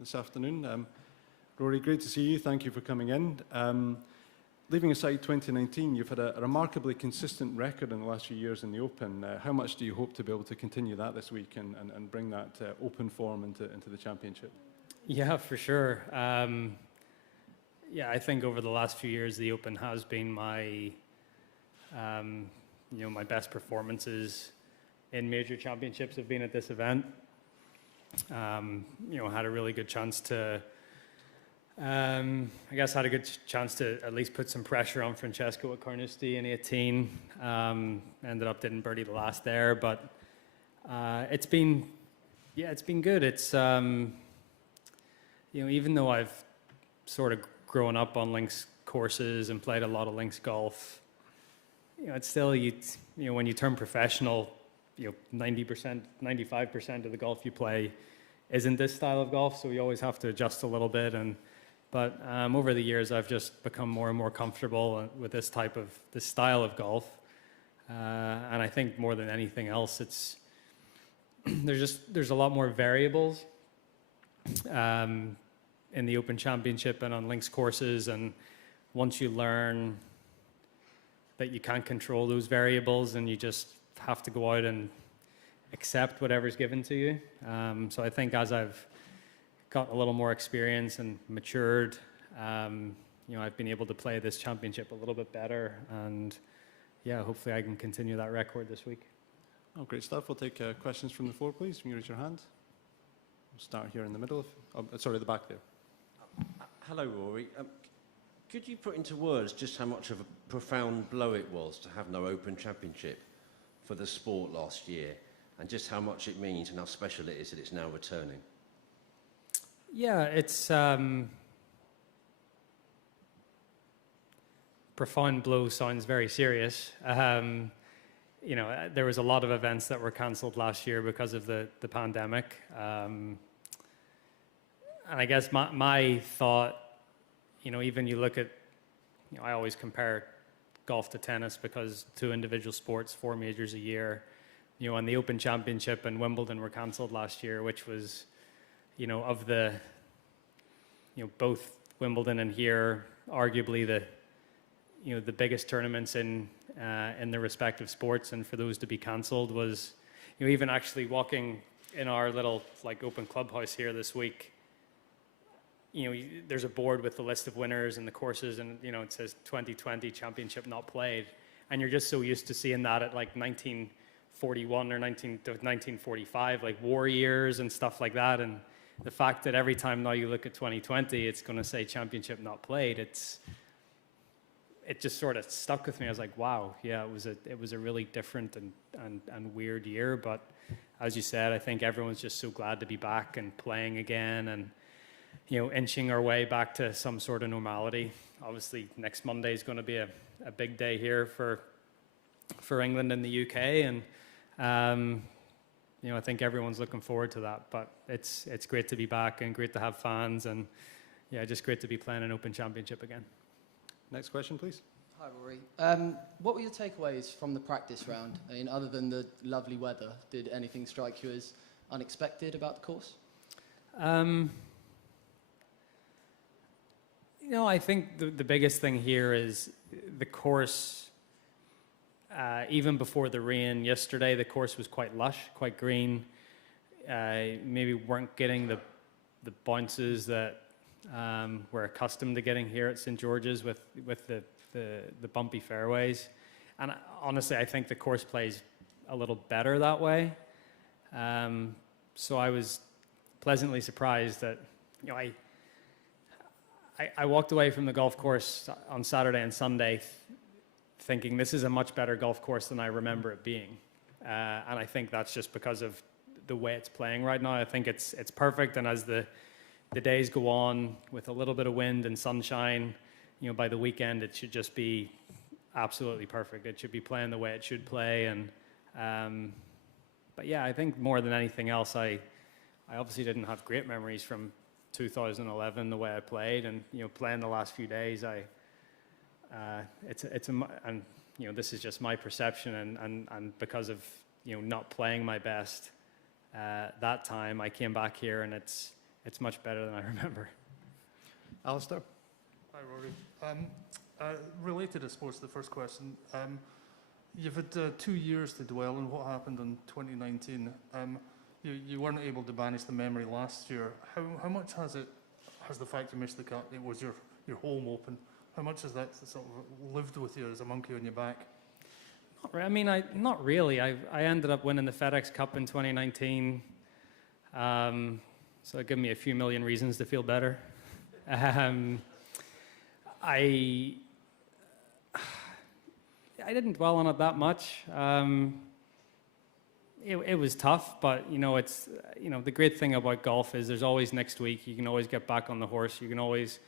this afternoon. Rory, great to see you. Thank you for coming in. Leaving aside 2019, you've had a remarkably consistent record in the last few years in the Open. How much do you hope to be able to continue that this week and bring that Open form into the championship? Yeah, for sure. I think over the last few years, the Open has been my my best performances in major championships have been at this event. Had a really good chance to, had a good chance to at least put some pressure on Francesco at Carnoustie in 18. Ended up didn't birdie the last there, but it's been good. It's even though I've sort of grown up on links courses and played a lot of links golf, it's still when you turn professional, 90%, 95% of the golf you play isn't this style of golf, so you always have to adjust a little bit. But over the years, I've just become more and more comfortable with this style of golf, and I think more than anything else, it's there's a lot more variables in the Open Championship and on links courses, and once you learn that you can't control those variables and you just have to go out and accept whatever's given to you. So I think as I've got a little more experience and matured, I've been able to play this championship a little bit better, and hopefully I can continue that record this week. Oh, great stuff. We'll take questions from the floor, please. Can you raise your hand? We'll start here in the middle. Sorry, the back there. Hello, Rory. Could you put into words just how much of a profound blow it was to have no Open Championship for the sport last year, and just how much it means and how special it is that it's now returning? Yeah, it's profound blow sounds very serious. There was a lot of events that were cancelled last year because of the pandemic. And I guess my thought, even you look at, I always compare golf to tennis because two individual sports, 4 majors a year, and the Open Championship and Wimbledon were cancelled last year, which was, of the, both Wimbledon and here, arguably the biggest tournaments in the respective sports, and for those to be cancelled was, even actually walking in our little Open clubhouse here this week, there's a board with the list of winners and the courses, and it says 2020 championship not played, and you're just so used to seeing that at 1941 or 1945, war years and stuff like that, and the fact that every time now you look at 2020, it's going to say championship not played. It just sort of stuck with me. I was like, wow, yeah, it was a really different and weird year, but as you said, I think everyone's just so glad to be back and playing again, and inching our way back to some sort of normality. Obviously, next Monday is going to be a big day here for England and the UK, and I think everyone's looking forward to that. But it's great to be back and great to have fans, and just great to be playing an Open Championship again. Next question, please. Hi, Rory. What were your takeaways from the practice round? I mean, other than the lovely weather, did anything strike you as unexpected about the course? I think the biggest thing here is the course. Even before the rain yesterday, the course was quite lush, quite green. Maybe weren't getting the bounces that we're accustomed to getting here at St. George's with the bumpy fairways. And honestly, I think the course plays a little better that way. So I was pleasantly surprised that I walked away from the golf course on Saturday and Sunday thinking this is a much better golf course than I remember it being. And I think that's just because of the way it's playing right now. I think it's perfect, and as the days go on with a little bit of wind and sunshine, by the weekend it should just be absolutely perfect. It should be playing the way it should play. And but yeah, I think more than anything else, I obviously didn't have great memories from 2011, the way I played, and playing the last few days, this is just my perception, and because of not playing my best that time, I came back here and it's much better than I remember. Alistair? Hi, Rory. Related, I suppose, to the first question. You've had 2 years to dwell on what happened in 2019. You weren't able to banish the memory last year. How much has the fact you missed the cut, it was your home open, how much has that sort of lived with you as a monkey on your back? I mean, not really. I ended up winning the FedEx Cup in 2019. So it gave me a few million reasons to feel better. I didn't dwell on it that much. It was tough, but it's the great thing about golf is there's always next week. You can always get back on the horse. You can always,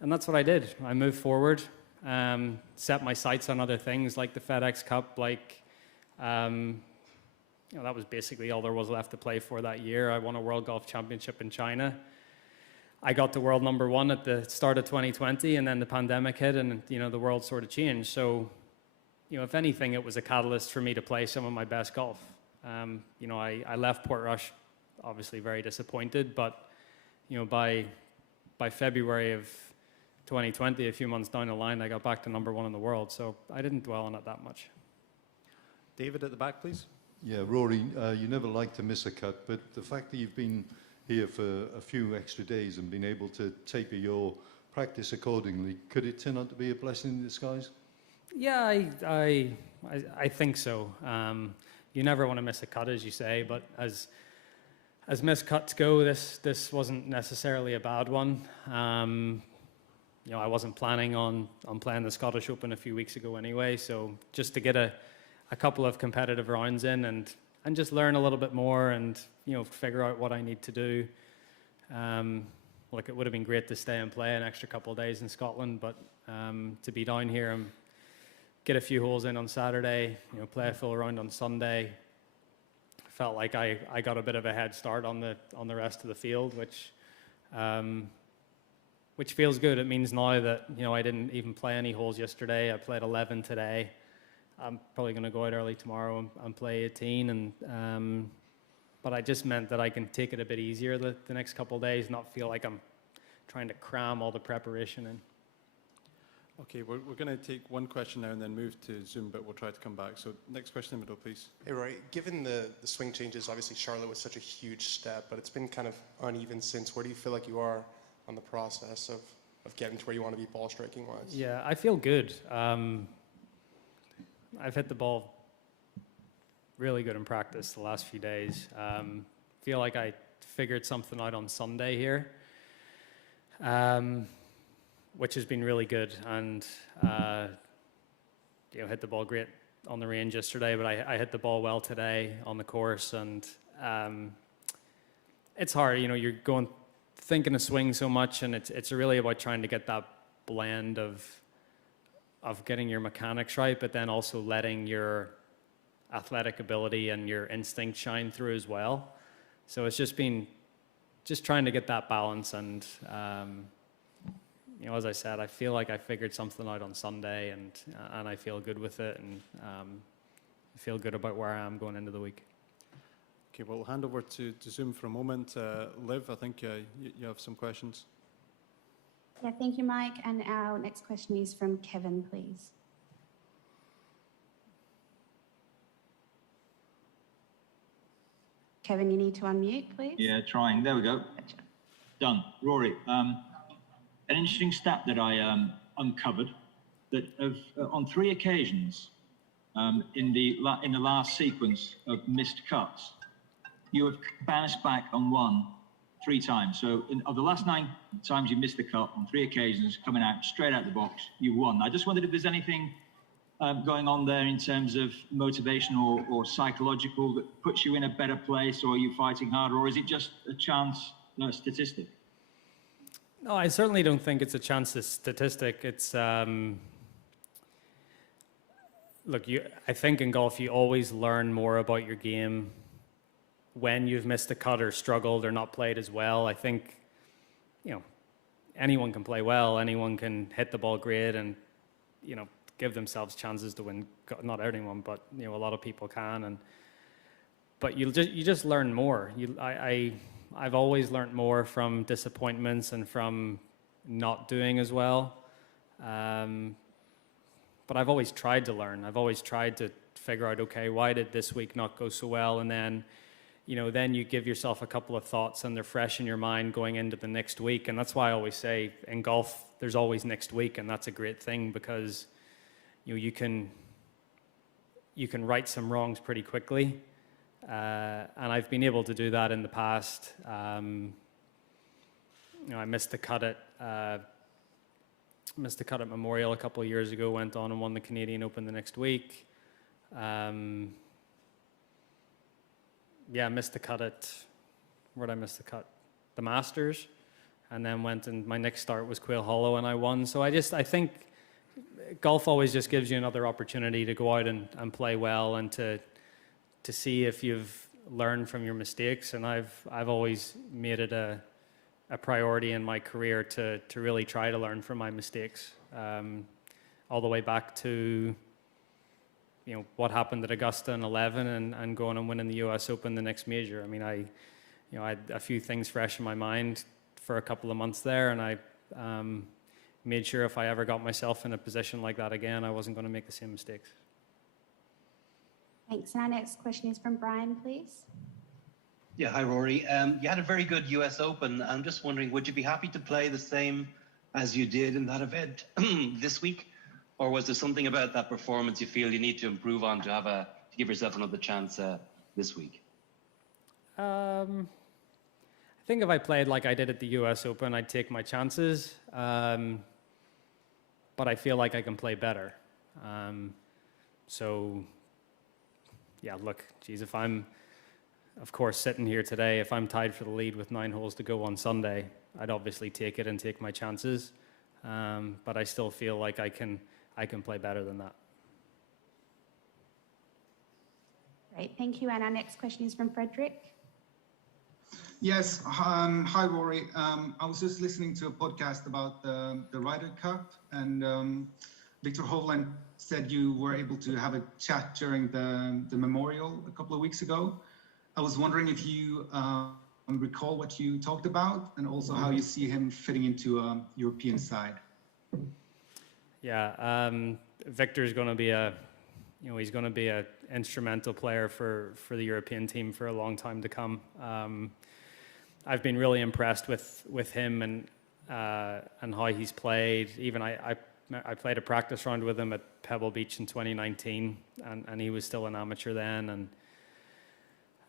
and that's what I did. I moved forward, set my sights on other things like the FedEx Cup, that was basically all there was left to play for that year. I won a World Golf Championship in China. I got to world number 1 at the start of 2020, and then the pandemic hit, and the world sort of changed. So, if anything, it was a catalyst for me to play some of my best golf. I left Portrush obviously very disappointed, but by February of 2020, a few months down the line, I got back to number 1 in the world. So I didn't dwell on it that much. David at the back, please. Yeah, Rory, you never like to miss a cut, but the fact that you've been here for a few extra days and been able to taper your practice accordingly, could it turn out to be a blessing in disguise? Yeah, I think so. You never want to miss a cut, as you say, but as missed cuts go, this wasn't necessarily a bad one. I wasn't planning on playing the Scottish Open a few weeks ago anyway, so just to get a couple of competitive rounds in and just learn a little bit more and figure out what I need to do. It would have been great to stay and play an extra couple of days in Scotland, but to be down here and get a few holes in on Saturday, play a full round on Sunday, felt like I got a bit of a head start on the rest of the field, which feels good. It means now that I didn't even play any holes yesterday. I played 11 today. I'm probably going to go out early tomorrow and play 18, but I just meant that I can take it a bit easier the next couple of days, not feel like I'm trying to cram all the preparation in. Okay, we're going to take one question now and then move to Zoom, but we'll try to come back. So next question in the middle, please. Hey, Roy, given the swing changes, obviously Charlotte was such a huge step, but it's been kind of uneven since. Where do you feel like you are on the process of getting to where you want to be ball striking wise? Yeah, I feel good. I've hit the ball really good in practice the last few days. Feel like I figured something out on Sunday here, which has been really good, and hit the ball great on the range yesterday, but I hit the ball well today on the course, and it's hard. You're thinking of swing so much, and it's really about trying to get that blend of getting your mechanics right, but then also letting your athletic ability and your instinct shine through as well. So it's just trying to get that balance, and as I said, I feel like I figured something out on Sunday, and I feel good with it, and I feel good about where I am going into the week. Okay, we'll hand over to Zoom for a moment. Liv, I think you have some questions. Yeah, thank you, Mike. And our next question is from Kevin, please. Kevin, you need to unmute, please. Yeah, trying. There we go. Gotcha. Done. Rory, an interesting stat that I uncovered, that on 3 occasions in the last sequence of missed cuts, you have bounced back on 3 times. So of the last 9 times you missed the cut, on 3 occasions, coming out straight out the box, you won. I just wondered if there's anything going on there in terms of motivational or psychological that puts you in a better place, or are you fighting harder, or is it just a chance statistic? No, I certainly don't think it's a chance statistic. It's look, I think in golf you always learn more about your game when you've missed a cut or struggled or not played as well. I think, anyone can play well, anyone can hit the ball great and, give themselves chances to win. Not anyone, but, a lot of people can. But you just learn more. I I've always learnt more from disappointments and from not doing as well. But I've always tried to learn. I've always tried to figure out, okay, why did this week not go so well? And then, then you give yourself a couple of thoughts and they're fresh in your mind going into the next week. And that's why I always say in golf, there's always next week. And that's a great thing because, you can right some wrongs pretty quickly. And I've been able to do that in the past. I missed the cut at Memorial a couple of years ago, went on and won the Canadian Open the next week. Missed the cut at, where'd I miss the cut? The Masters, and then went and my next start was Quail Hollow and I won. So I think golf always just gives you another opportunity to go out and play well and to see if you've learned from your mistakes. And I've always made it a priority in my career to really try to learn from my mistakes, all the way back to what happened at Augusta in 11 and going and winning the US Open the next major. I mean, I had a few things fresh in my mind for a couple of months there, and I made sure if I ever got myself in a position like that again, I wasn't going to make the same mistakes. Thanks. And our next question is from Brian, please. Yeah, hi Rory. You had a very good US Open. I'm just wondering, would you be happy to play the same as you did in that event this week? Or was there something about that performance you feel you need to improve on to give yourself another chance this week? I think if I played like I did at the US Open, I'd take my chances. But I feel like I can play better. Look, geez, if I'm, of course, sitting here today, if I'm tied for the lead with 9 holes to go on Sunday, I'd obviously take it and take my chances. But I still feel like I can play better than that. Great, thank you. And our next question is from Frederick. Yes, hi Rory. I was just listening to a podcast about the Ryder Cup, and Victor Hovland said you were able to have a chat during the memorial a couple of weeks ago. I was wondering if you recall what you talked about, and also how you see him fitting into a European side. Yeah, Victor is going to be he's going to be an instrumental player for the European team for a long time to come. I've been really impressed with him and how he's played. Even I played a practice round with him at Pebble Beach in 2019, and he was still an amateur then.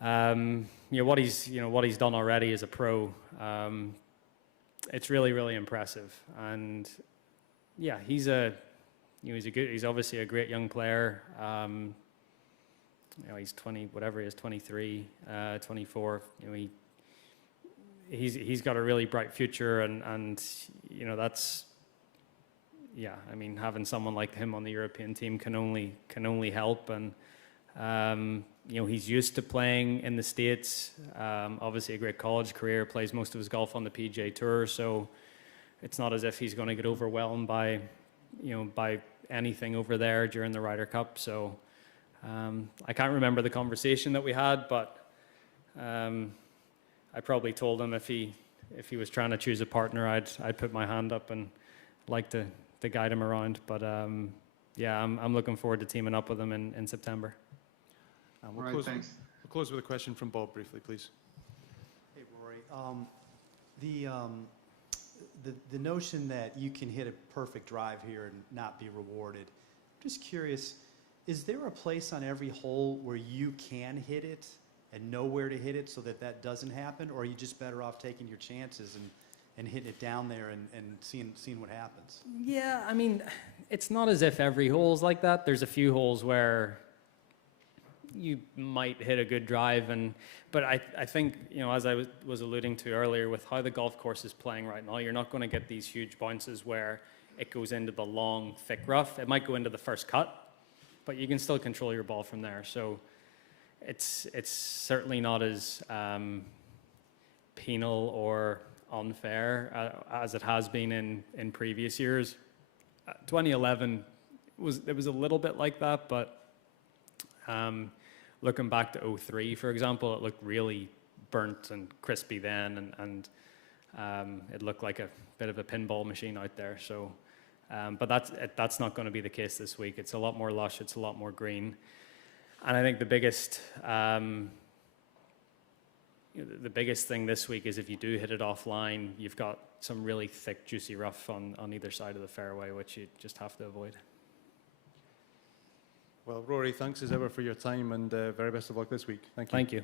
And what he's done already as a pro, it's really, really impressive. And yeah, he's obviously a great young player. He's 20, whatever he is, 23, 24. He's got a really bright future, and that's, yeah, I mean, having someone like him on the European team can only help. And he's used to playing in the States. Obviously a great college career, plays most of his golf on the PGA Tour, so it's not as if he's going to get overwhelmed by anything over there during the Ryder Cup. So I can't remember the conversation that we had, but I probably told him if he was trying to choose a partner, I'd put my hand up and like to guide him around. But yeah, I'm looking forward to teaming up with him in September. Thanks. We'll close with a question from Bob briefly, please. Hey, Rory. The notion that you can hit a perfect drive here and not be rewarded, I'm just curious, is there a place on every hole where you can hit it and know where to hit it so that doesn't happen? Or are you just better off taking your chances and hitting it down there and seeing what happens? Yeah, I mean, it's not as if every hole's like that. There's a few holes where you might hit a good drive, but I think, as I was alluding to earlier, with how the golf course is playing right now, you're not going to get these huge bounces where it goes into the long, thick rough. It might go into the first cut, but you can still control your ball from there. So it's certainly not as penal or unfair as it has been in previous years. 2011 was a little bit like that, but looking back to 03, for example, it looked really burnt and crispy then, and it looked like a bit of a pinball machine out there. So, but that's not going to be the case this week. It's a lot more lush. It's a lot more green. And I think the biggest thing this week is if you do hit it offline, you've got some really thick, juicy rough on either side of the fairway, which you just have to avoid. Well, Rory, thanks as ever for your time, and very best of luck this week. Thank you. Thank you.